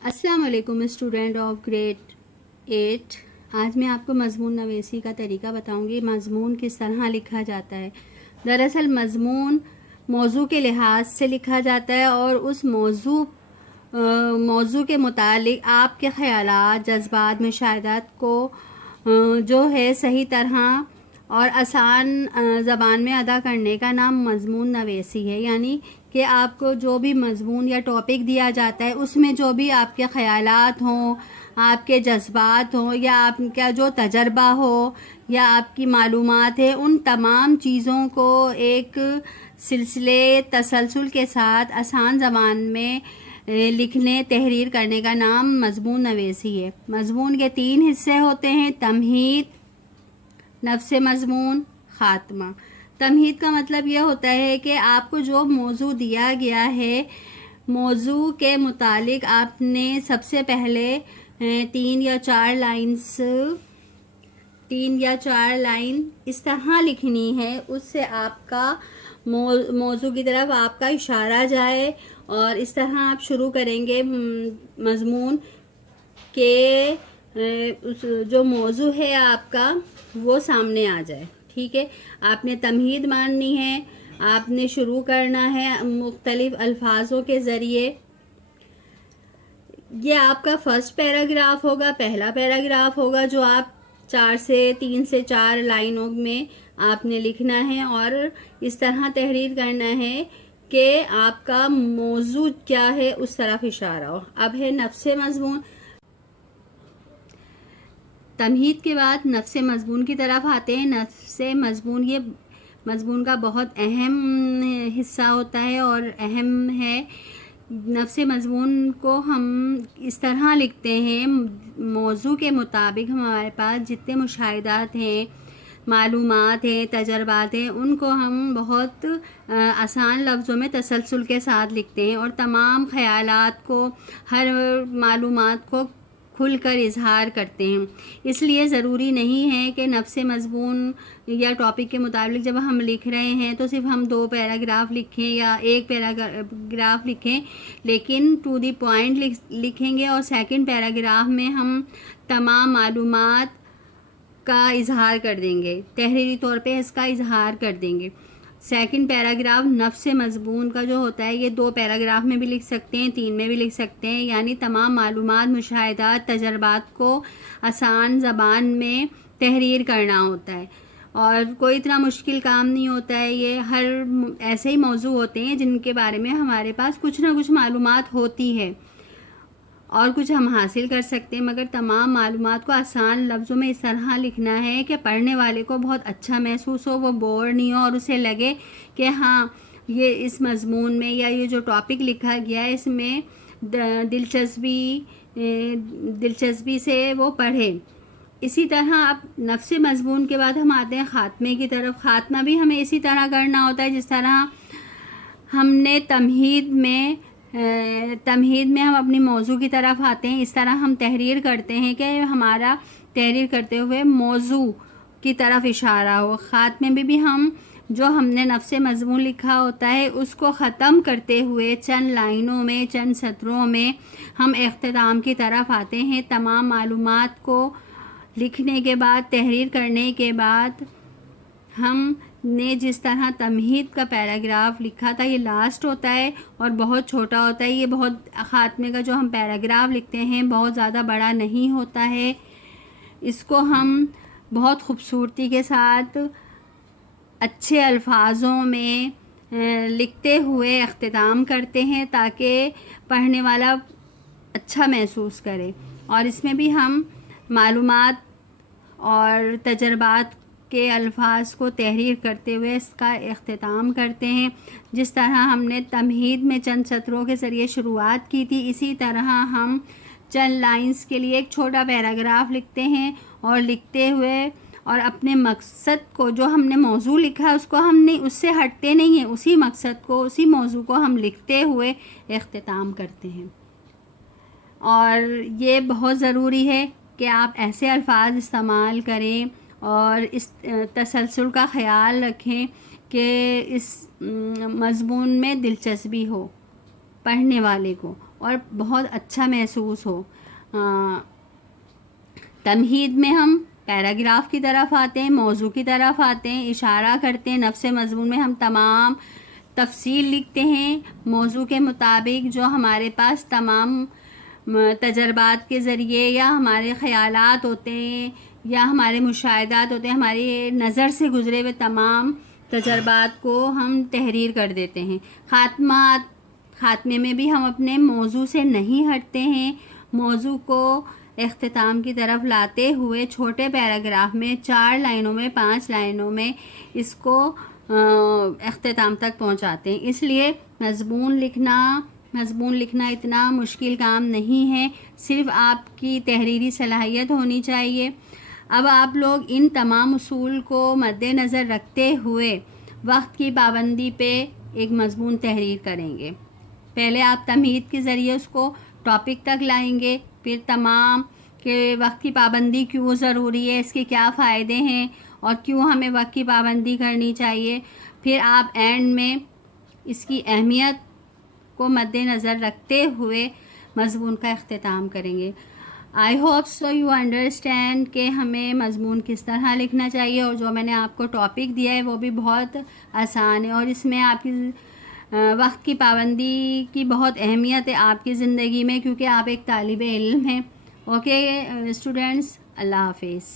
السلام علیکم student of grade 8۔ آج میں آپ کو مضمون نویسی کا طریقہ بتاؤں گی، مضمون کس طرح لکھا جاتا ہے۔ دراصل مضمون موضوع کے لحاظ سے لکھا جاتا ہے اور اس موضوع کے متعلق آپ کے خیالات، جذبات، مشاہدات کو جو ہے صحیح طرح اور آسان زبان میں ادا کرنے کا نام مضمون نویسی ہے۔ یعنی کہ آپ کو جو بھی مضمون یا ٹاپک دیا جاتا ہے اس میں جو بھی آپ کے خیالات ہوں، آپ کے جذبات ہوں، یا آپ کا جو تجربہ ہو یا آپ کی معلومات ہے، ان تمام چیزوں کو ایک سلسلے تسلسل کے ساتھ آسان زبان میں لکھنے تحریر کرنے کا نام مضمون نویسی ہے۔ مضمون کے 3 حصے ہوتے ہیں: تمہید، نفس مضمون، خاتمہ۔ تمہید کا مطلب یہ ہوتا ہے کہ آپ کو جو موضوع دیا گیا ہے، موضوع کے متعلق آپ نے سب سے پہلے 3 یا 4 لائن اس طرح لکھنی ہے، اس سے آپ کا موضوع کی طرف آپ کا اشارہ جائے، اور اس طرح آپ شروع کریں گے مضمون کہ جو موضوع ہے آپ کا وہ سامنے آ جائے۔ ٹھیک ہے، آپ نے تمہید ماننی ہے، آپ نے شروع کرنا ہے مختلف الفاظوں کے ذریعے۔ یہ آپ کا فرسٹ پیراگراف ہوگا، پہلا پیراگراف ہوگا، جو آپ 3 سے 4 لائنوں میں آپ نے لکھنا ہے، اور اس طرح تحریر کرنا ہے کہ آپ کا موضوع کیا ہے اس طرف اشارہ ہو۔ اب ہے نفس مضمون۔ تمہید کے بعد نفس مضمون کی طرف آتے ہیں۔ نفس مضمون یہ مضمون کا بہت اہم حصہ ہوتا ہے اور اہم ہے۔ نفس مضمون کو ہم اس طرح لکھتے ہیں، موضوع کے مطابق ہمارے پاس جتنے مشاہدات ہیں، معلومات ہیں، تجربات ہیں، ان کو ہم بہت آسان لفظوں میں تسلسل کے ساتھ لکھتے ہیں، اور تمام خیالات کو، ہر معلومات کو کھل کر اظہار کرتے ہیں۔ اس لیے ضروری نہیں ہے کہ نفس مضمون یا ٹاپک کے مطابق جب ہم لکھ رہے ہیں تو صرف ہم 2 پیراگراف لکھیں یا 1 پیراگراف لکھیں، لیکن ٹو دی پوائنٹ لکھیں گے، اور سیکنڈ پیراگراف میں ہم تمام معلومات کا اظہار کر دیں گے، تحریری طور پہ اس کا اظہار کر دیں گے۔ سیکنڈ پیراگراف نفس مضمون کا جو ہوتا ہے، یہ 2 پیراگراف میں بھی لکھ سکتے ہیں، 3 میں بھی لکھ سکتے ہیں، یعنی تمام معلومات، مشاہدات، تجربات کو آسان زبان میں تحریر کرنا ہوتا ہے، اور کوئی اتنا مشکل کام نہیں ہوتا ہے۔ یہ ہر ایسے ہی موضوع ہوتے ہیں جن کے بارے میں ہمارے پاس کچھ نہ کچھ معلومات ہوتی ہے اور کچھ ہم حاصل کر سکتے ہیں، مگر تمام معلومات کو آسان لفظوں میں اس طرح لکھنا ہے کہ پڑھنے والے کو بہت اچھا محسوس ہو، وہ بور نہیں ہو، اور اسے لگے کہ ہاں یہ اس مضمون میں یا یہ جو ٹاپک لکھا گیا ہے اس میں دلچسپی سے وہ پڑھے۔ اسی طرح اب نفس مضمون کے بعد ہم آتے ہیں خاتمے کی طرف۔ خاتمہ بھی ہمیں اسی طرح کرنا ہوتا ہے جس طرح ہم نے تمہید میں ہم اپنی موضوع کی طرف آتے ہیں، اس طرح ہم تحریر کرتے ہیں کہ ہمارا تحریر کرتے ہوئے موضوع کی طرف اشارہ ہو۔ خاتمے میں بھی جو ہم نے نفس مضمون لکھا ہوتا ہے اس کو ختم کرتے ہوئے چند لائنوں میں، چند سطروں میں ہم اختتام کی طرف آتے ہیں۔ تمام معلومات کو لکھنے کے بعد، تحریر کرنے کے بعد، ہم نے جس طرح تمہید کا پیراگراف لکھا تھا، یہ لاسٹ ہوتا ہے اور بہت چھوٹا ہوتا ہے۔ یہ خاتمے کا جو ہم پیراگراف لکھتے ہیں بہت زیادہ بڑا نہیں ہوتا ہے۔ اس کو ہم بہت خوبصورتی کے ساتھ اچھے الفاظوں میں لکھتے ہوئے اختتام کرتے ہیں تاکہ پڑھنے والا اچھا محسوس کرے، اور اس میں بھی ہم معلومات اور تجربات کے الفاظ کو تحریر کرتے ہوئے اس کا اختتام کرتے ہیں۔ جس طرح ہم نے تمہید میں چند سطروں کے ذریعے شروعات کی تھی، اسی طرح ہم چند لائنز کے لیے ایک چھوٹا پیراگراف لکھتے ہیں، اور لکھتے ہوئے اور اپنے مقصد کو، جو ہم نے موضوع لکھا ہے اس سے ہٹتے نہیں ہیں، اسی مقصد کو، اسی موضوع کو ہم لکھتے ہوئے اختتام کرتے ہیں۔ اور یہ بہت ضروری ہے کہ آپ ایسے الفاظ استعمال کریں اور اس تسلسل کا خیال رکھیں کہ اس مضمون میں دلچسپی ہو پڑھنے والے کو، اور بہت اچھا محسوس ہو۔ تمہید میں ہم پیراگراف کی طرف آتے ہیں، موضوع کی طرف آتے ہیں، اشارہ کرتے ہیں۔ نفس مضمون میں ہم تمام تفصیل لکھتے ہیں موضوع کے مطابق، جو ہمارے پاس تمام تجربات کے ذریعے یا ہمارے خیالات ہوتے ہیں یا ہمارے مشاہدات ہوتے ہیں، ہماری نظر سے گزرے ہوئے تمام تجربات کو ہم تحریر کر دیتے ہیں۔ خاتمے میں بھی ہم اپنے موضوع سے نہیں ہٹتے ہیں، موضوع کو اختتام کی طرف لاتے ہوئے چھوٹے پیراگراف میں 4 لائنوں میں 5 لائنوں میں اس کو اختتام تک پہنچاتے ہیں۔ اس لیے مضمون لکھنا اتنا مشکل کام نہیں ہے، صرف آپ کی تحریری صلاحیت ہونی چاہیے۔ اب آپ لوگ ان تمام اصول کو مد نظر رکھتے ہوئے وقت کی پابندی پہ ایک مضمون تحریر کریں گے۔ پہلے آپ تمہید کے ذریعے اس کو ٹاپک تک لائیں گے، پھر تمام کہ وقت کی پابندی کیوں ضروری ہے، اس کے کیا فائدے ہیں اور کیوں ہمیں وقت کی پابندی کرنی چاہیے، پھر آپ اینڈ میں اس کی اہمیت کو مد نظر رکھتے ہوئے مضمون کا اختتام کریں گے۔ I hope so you understand کہ ہمیں مضمون کس طرح لکھنا چاہیے، اور جو میں نے آپ کو ٹاپک دیا ہے وہ بھی بہت آسان ہے، اور اس میں آپ کی وقت کی پابندی کی بہت اہمیت ہے آپ کی زندگی میں، کیونکہ آپ ایک طالب علم ہیں۔ اوکے اسٹوڈنٹس، اللہ حافظ۔